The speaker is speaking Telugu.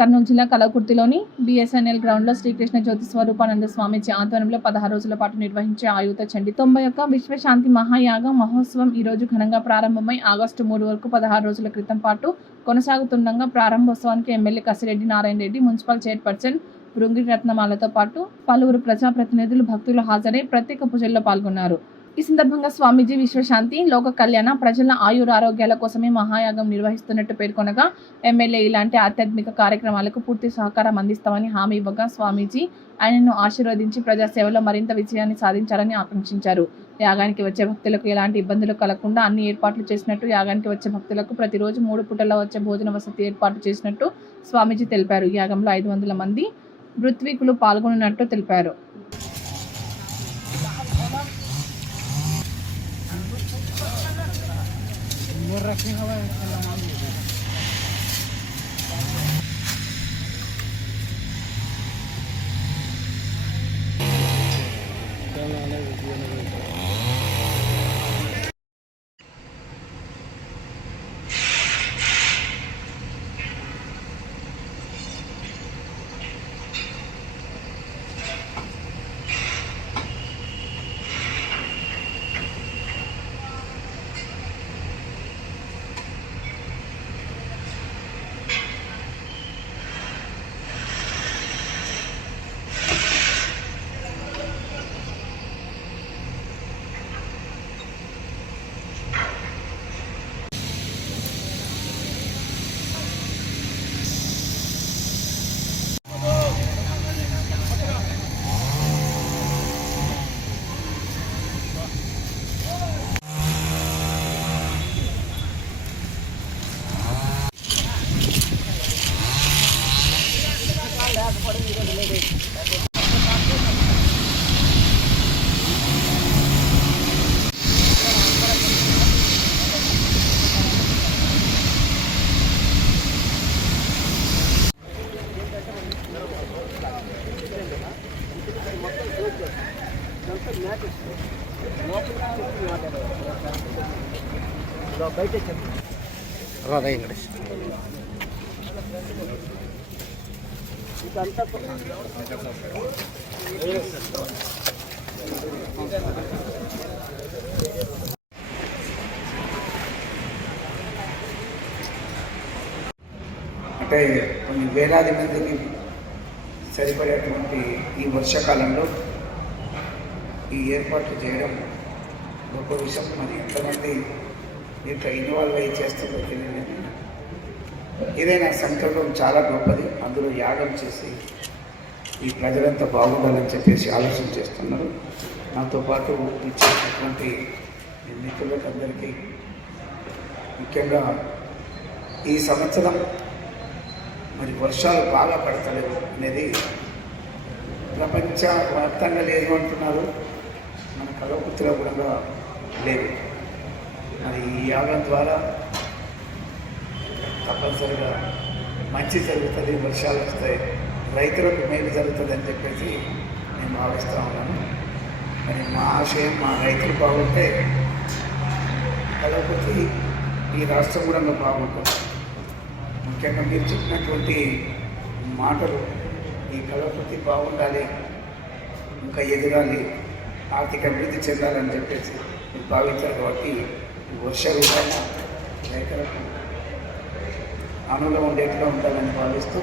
కర్నూలు జిల్లా కలవకుర్తిలోని బిఎస్ఎన్ఎల్ గ్రౌండ్లో శ్రీకృష్ణ జ్యోతి స్వరూపానంద స్వామీజీ ఆధ్వర్యంలో 16 రోజుల పాటు నిర్వహించే ఆయుత చండి 91 విశ్వశాంతి మహాయాగ మహోత్సవం ఈ రోజు ఘనంగా ప్రారంభమై ఆగస్టు 3 వరకు 16 రోజుల క్రితం పాటు కొనసాగుతుండగా ప్రారంభోత్సవానికి MLA Kasireddy Narayana Reddy, municipal chairperson Bhrungi రత్నమాలతో పాటు పలువురు ప్రజాప్రతినిధులు, భక్తులు హాజరై ప్రత్యేక పూజల్లో పాల్గొన్నారు. ఈ సందర్భంగా స్వామీజీ విశ్వశాంతి, లోక కళ్యాణ, ప్రజల ఆయురారోగ్యాల కోసమే మహాయాగం నిర్వహిస్తున్నట్టు పేర్కొనగా ఎమ్మెల్యే ఇలాంటి ఆధ్యాత్మిక కార్యక్రమాలకు పూర్తి సహకారం అందిస్తామని హామీ ఇవ్వగా స్వామీజీ ఆయనను ఆశీర్వదించి ప్రజాసేవలో మరింత విజయాన్ని సాధించాలని ఆకాంక్షించారు. యాగానికి వచ్చే భక్తులకు ఎలాంటి ఇబ్బందులు కలగకుండా అన్ని ఏర్పాట్లు చేసినట్టు, యాగానికి వచ్చే భక్తులకు ప్రతిరోజు 3 పూటల వచ్చే భోజన వసతి ఏర్పాటు చేసినట్టు స్వామీజీ తెలిపారు. యాగంలో 500 మంది ఋత్వికులు పాల్గొన్నట్టు తెలిపారు. అంటే కొన్ని వేలాది మందికి సరిపడేటువంటి ఈ వర్షాకాలంలో ఈ ఏర్పాట్లు చేయడం గొప్ప విషయం. మరి ఎంతమంది దీంట్లో ఇన్వాల్వ్ అయ్యి చేస్తుందో తెలియదు. ఏదైనా సంకల్పం చాలా గొప్పది. అందులో యాగం చేసి ఈ ప్రజలంతా బాగుండాలని చెప్పేసి ఆలోచన చేస్తున్నారు. నాతో పాటు ఇచ్చేటటువంటి మిత్రులకు అందరికీ ముఖ్యంగా ఈ సంవత్సరం మరి వర్షాలు బాగా పడతలేవు అనేది ప్రపంచవ్యాప్తంగా లేదు అంటున్నారు. మన కలవకుర్తిలో కూడా లేదు. మరి ఈ యాగం ద్వారా తప్పనిసరిగా మంచి జరుగుతుంది, వర్షాలు వస్తాయి, రైతులకు మేలు జరుగుతుంది అని చెప్పేసి నేను భావిస్తూ ఉన్నాను. మరి మా ఆశయం మా రైతులు బాగుంటే కలవకుర్తి ఈ రాష్ట్రం కూడా బాగుంటుంది. ముఖ్యంగా మీరు చెప్పినటువంటి మాటలు ఈ కలవకుర్తి బాగుండాలి, ఇంకా ఎదగాలి, ఆర్థిక అభివృద్ధి చెందాలని చెప్పేసి మీరు భావించారు. కాబట్టి వర్ష రూపాయన రైతులకు అనులో ఉండేట్టుగా ఉండాలని భావిస్తూ